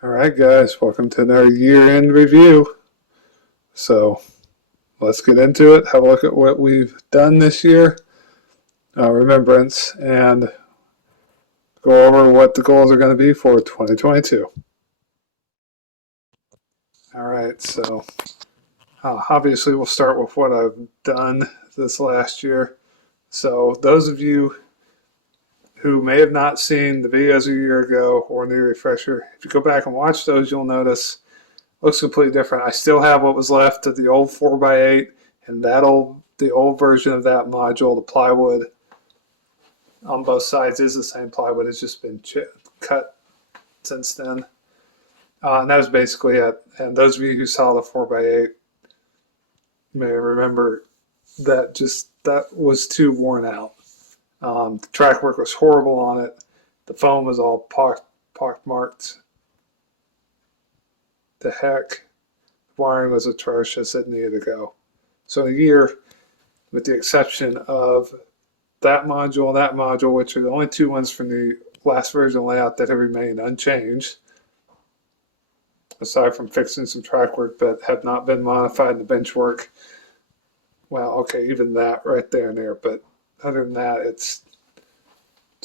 All right, guys, welcome to another year-end review. So let's get into it, have a look at what we've done this year, remembrance, and go over what the goals are going to be for 2022. All right, so obviously we'll start with what I've done this last year. So those of you who may have not seen the videos a year ago or new refresher, if you go back and watch those, you'll notice looks completely different. I still have what was left of the old 4x8 and the old version of that module. The plywood on both sides is the same plywood. It's just been cut since then. And that was basically it. And those of you who saw the 4x8 may remember that was too worn out. The track work was horrible on it. The foam was all pockmarked. The heck, the wiring was atrocious. It needed to go. So in a year, with the exception of that module, which are the only two ones from the last version layout that have remained unchanged, aside from fixing some track work that have not been modified in the bench work. Well, okay, even that right there and there, but other than that, it's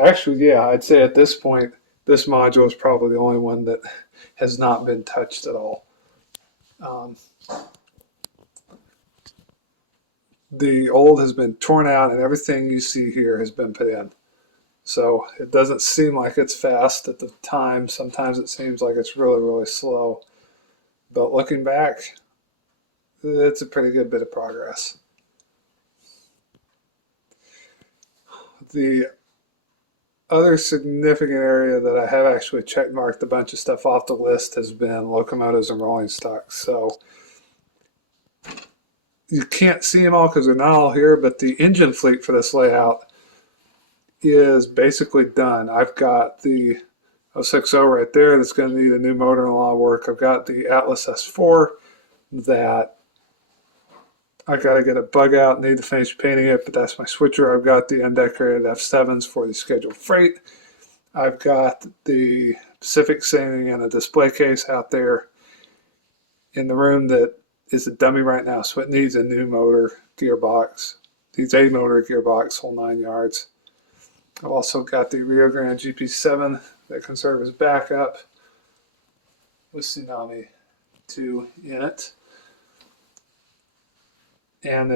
actually, yeah, I'd say at this point, this module is probably the only one that has not been touched at all. The old has been torn out and everything you see here has been put in. So it doesn't seem like it's fast at the time. Sometimes it seems like it's really, really slow. But looking back, it's a pretty good bit of progress. The other significant area that I have actually checkmarked a bunch of stuff off the list has been locomotives and rolling stock. So you can't see them all because they're not all here, but the engine fleet for this layout is basically done. I've got the 060 right there that's going to need a new motor and a lot of work. I've got the Atlas S4 that I got to get a bug out, need to finish painting it, but that's my switcher. I've got the undecorated F7s for the scheduled freight. I've got the Pacific sitting in a display case out there in the room that is a dummy right now, so it needs a new motor, gearbox. It needs a motor, gearbox, whole 9 yards. I've also got the Rio Grande GP7 that can serve as backup with Tsunami 2 in it. And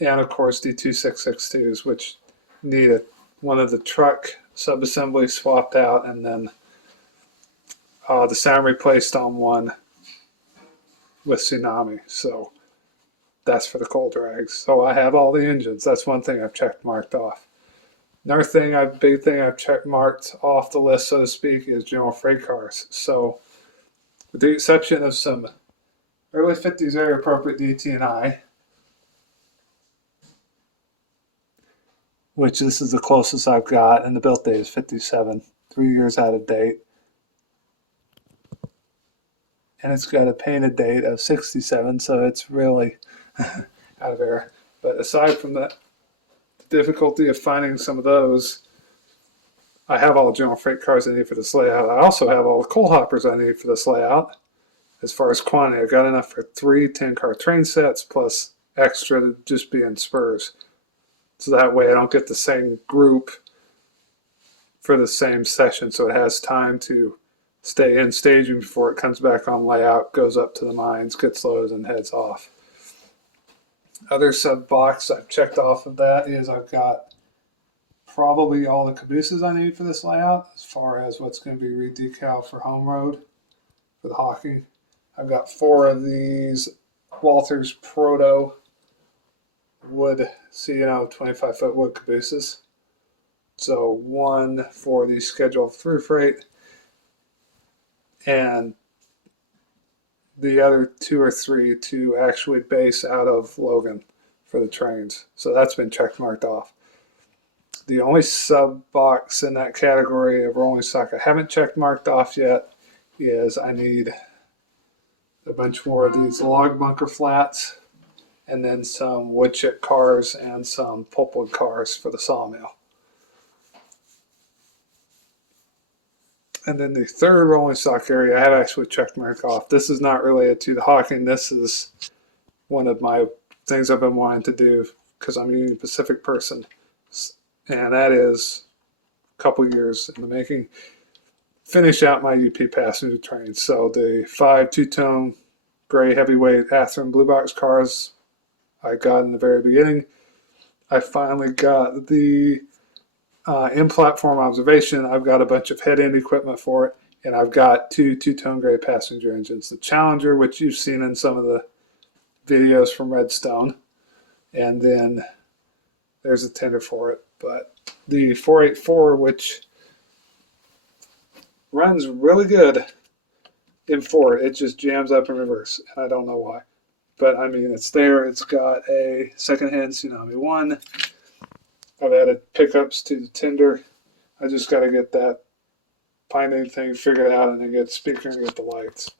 of course the 2662s, which need one of the truck sub-assemblies swapped out and then the sound replaced on one with Tsunami. So that's for the coal drags. So I have all the engines. That's one thing I've check marked off. Another big thing I've check marked off the list, so to speak, is general freight cars. So with the exception of some early 50s area appropriate DT&I, which this is the closest I've got, and the built date is 57, 3 years out of date. And it's got a painted date of 67, so it's really out of era. But aside from that, the difficulty of finding some of those, I have all the general freight cars I need for this layout. I also have all the coal hoppers I need for this layout. As far as quantity, I've got enough for 3 10-car train sets plus extra to just be in spurs. So that way I don't get the same group for the same session, so it has time to stay in staging before it comes back on layout, goes up to the mines, gets loaded, and heads off. Other sub box I've checked off of that is I've got probably all the cabooses I need for this layout as far as what's going to be re-decal for home road for the hawking. I've got 4 of these Walters Proto wood, 25-foot wood cabooses. So 1 for the scheduled through freight, and the other 2 or 3 to actually base out of Logan for the trains. So that's been check marked off. The only sub box in that category of rolling stock I haven't check marked off yet is I need a bunch more of these log bunker flats, and then some wood chip cars and some pulpwood cars for the sawmill. And then the third rolling stock area I have actually check marked off. This is not related to the hawking. This is one of my things I've been wanting to do because I'm a Union Pacific person. And that is a couple years in the making. Finish out my UP passenger train. So the 5 two-tone gray heavyweight Athearn blue box cars I got in the very beginning. I finally got the in-platform observation. I've got a bunch of head-end equipment for it, and I've got two-tone gray passenger engines. The Challenger, which you've seen in some of the videos from Redstone, and then there's a tender for it. But the 484, which runs really good in forward, it just jams up in reverse, and I don't know why. But I mean, it's there. It's got a secondhand Tsunami 1. I've added pickups to the tender. I just got to get that pioneering thing figured out and then get the speaker and get the lights.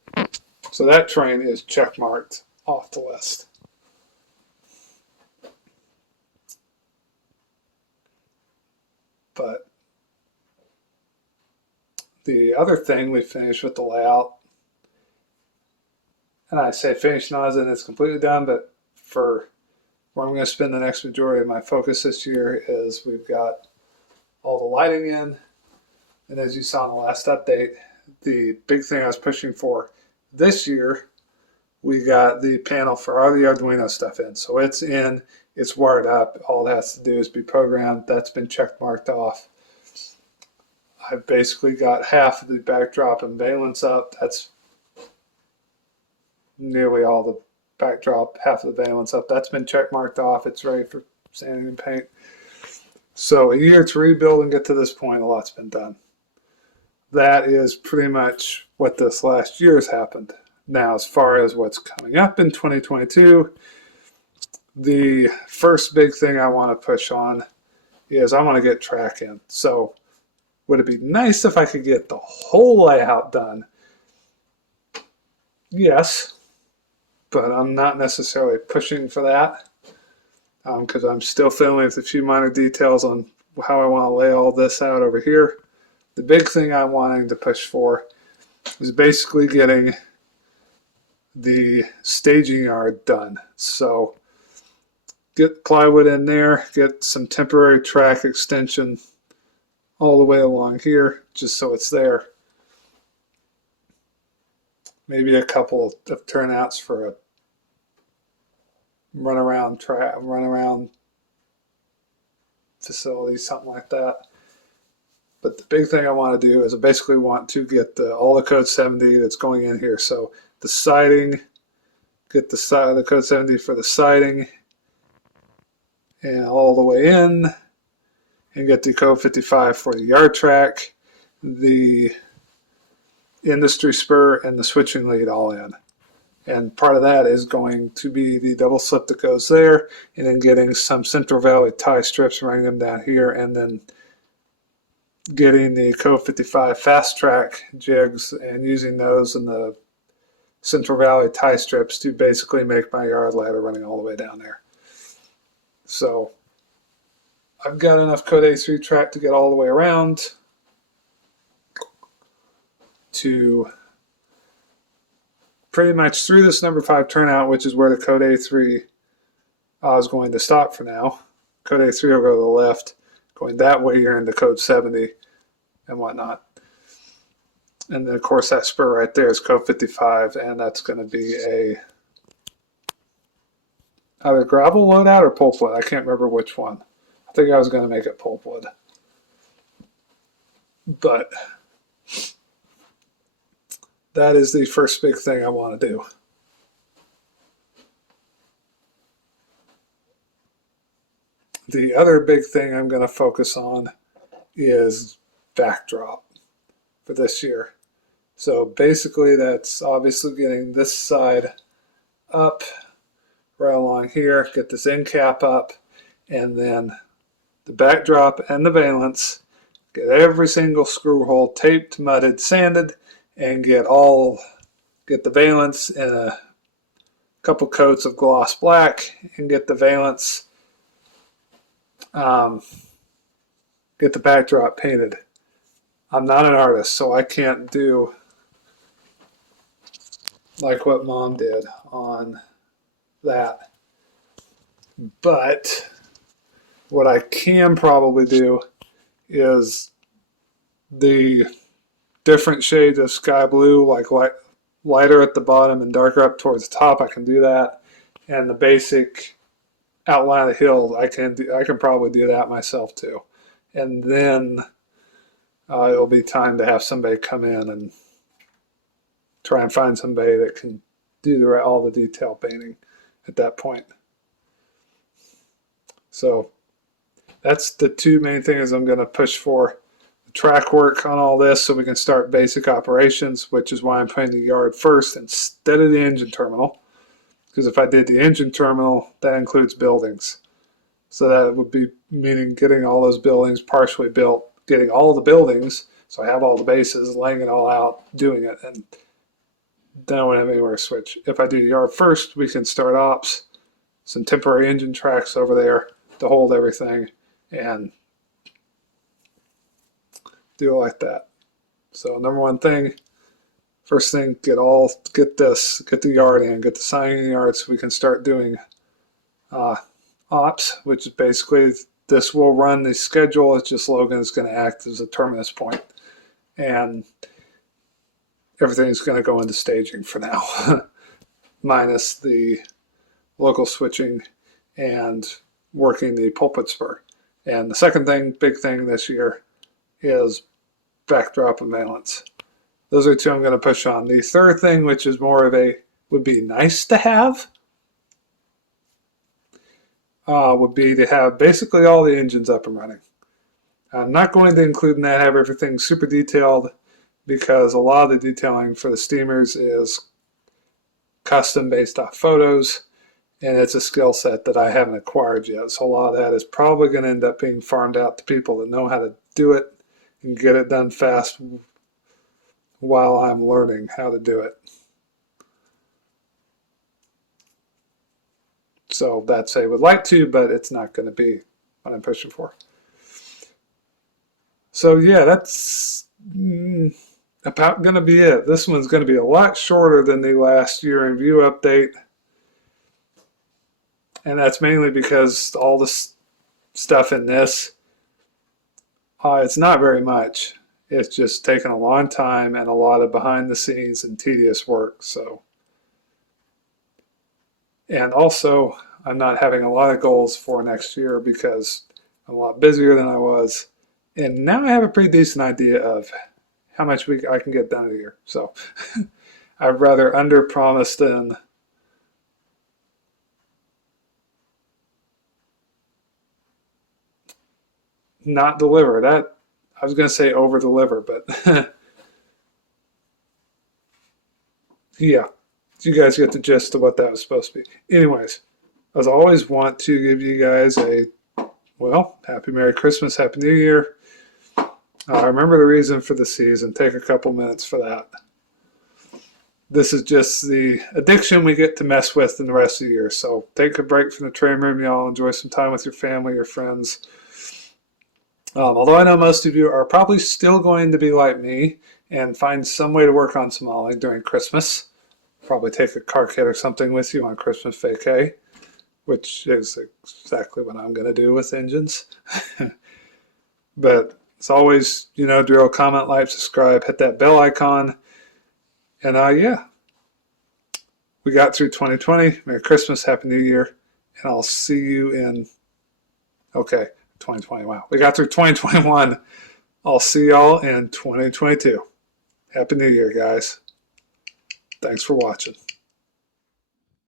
So that train is check marked off the list. But the other thing we finished with the layout, and I say finished not as in it's completely done, but for where I'm going to spend the next majority of my focus this year is we've got all the lighting in. And as you saw in the last update, the big thing I was pushing for this year, we got the panel for all the Arduino stuff in. So it's in, it's wired up. All it has to do is be programmed. That's been check marked off. I've basically got half of the backdrop and valence up. That's nearly all the backdrop, half of the valence up. That's been check marked off. It's ready for sanding and paint. So a year to rebuild and get to this point, a lot's been done. That is pretty much what this last year has happened. Now, as far as what's coming up in 2022, the first big thing I want to push on is I want to get track in. So would it be nice if I could get the whole layout done? Yes, but I'm not necessarily pushing for that because I'm still fiddling with a few minor details on how I want to lay all this out over here. The big thing I'm wanting to push for is basically getting the staging yard done. So get plywood in there, get some temporary track extension all the way along here, just so it's there. Maybe a couple of turnouts for a runaround facility, something like that. But the big thing I want to do is I basically want to get all the code 70 that's going in here. So the siding, get the code 70 for the siding and all the way in, and get the code 55 for the yard track, the industry spur, and the switching lead all in. And part of that is going to be the double slip that goes there, and then getting some Central Valley tie strips, running them down here, and then getting the code 55 fast track jigs and using those in the Central Valley tie strips to basically make my yard ladder running all the way down there. So I've got enough code A3 track to get all the way around to pretty much through this number 5 turnout, which is where the code A3 is going to stop for now. Code A3 will go to the left. Going that way, you're into code 70 and whatnot. And then, of course, that spur right there is code 55, and that's going to be a either gravel loadout or pulpwood. I can't remember which one. I think I was going to make it pulpwood. But that is the first big thing I want to do. The other big thing I'm going to focus on is backdrop for this year. So basically that's obviously getting this side up right along here, get this end cap up, and then the backdrop and the valence, get every single screw hole taped, mudded, sanded, and get the valence in a couple coats of gloss black, and get the valence, get the backdrop painted. I'm not an artist, so I can't do like what Mom did on that. But what I can probably do is the different shades of sky blue, like lighter at the bottom and darker up towards the top. I can do that, and the basic outline of the hills, I can probably do that myself too. And then it'll be time to have somebody come in and try and find somebody that can do all the detail painting at that point. So that's the two main things I'm going to push for. The track work on all this so we can start basic operations, which is why I'm putting the yard first instead of the engine terminal. Because if I did the engine terminal, that includes buildings. So that would be meaning getting all those buildings partially built, getting all the buildings, so I have all the bases, laying it all out, doing it, and then I won't have anywhere to switch. If I do the yard first, we can start ops, some temporary engine tracks over there to hold everything, and do it like that. So number one thing, first thing, get the yard in, get the signing in the yard so we can start doing ops, which is basically this will run the schedule. It's just Logan is going to act as a terminus point, and everything's going to go into staging for now, minus the local switching and working the pulpit spur. And the second thing, big thing this year, is backdrop and valence. Those are two I'm going to push on. The third thing, which is more of would be nice to have, would be to have basically all the engines up and running. I'm not going to include in that have everything super detailed, because a lot of the detailing for the steamers is custom based off photos, and it's a skill set that I haven't acquired yet. So a lot of that is probably going to end up being farmed out to people that know how to do it and get it done fast while I'm learning how to do it. So that's I would like to, but it's not going to be what I'm pushing for. So yeah, that's about going to be it. This one's going to be a lot shorter than the last year in view update. And that's mainly because all this stuff in this, it's not very much. It's just taken a long time and a lot of behind the scenes and tedious work. So, and also I'm not having a lot of goals for next year because I'm a lot busier than I was. And now I have a pretty decent idea of how much I can get done in a year. So I'd rather under promise than not deliver. That I was going to say over deliver, but yeah, you guys get the gist of what that was supposed to be. Anyways, as always, want to give you guys happy Merry Christmas, Happy New Year. Remember the reason for the season. Take a couple minutes for that. This is just the addiction we get to mess with in the rest of the year. So take a break from the train room, y'all. Enjoy some time with your family, your friends. Although I know most of you are probably still going to be like me and find some way to work on Somali during Christmas. Probably take a car kit or something with you on Christmas vacay, which is exactly what I'm going to do with engines. But as always, drill, comment, like, subscribe, hit that bell icon. And yeah, we got through 2020. Merry Christmas, Happy New Year. And I'll see you in, 2020, wow. We got through 2021. I'll see y'all in 2022. Happy New Year, guys. Thanks for watching.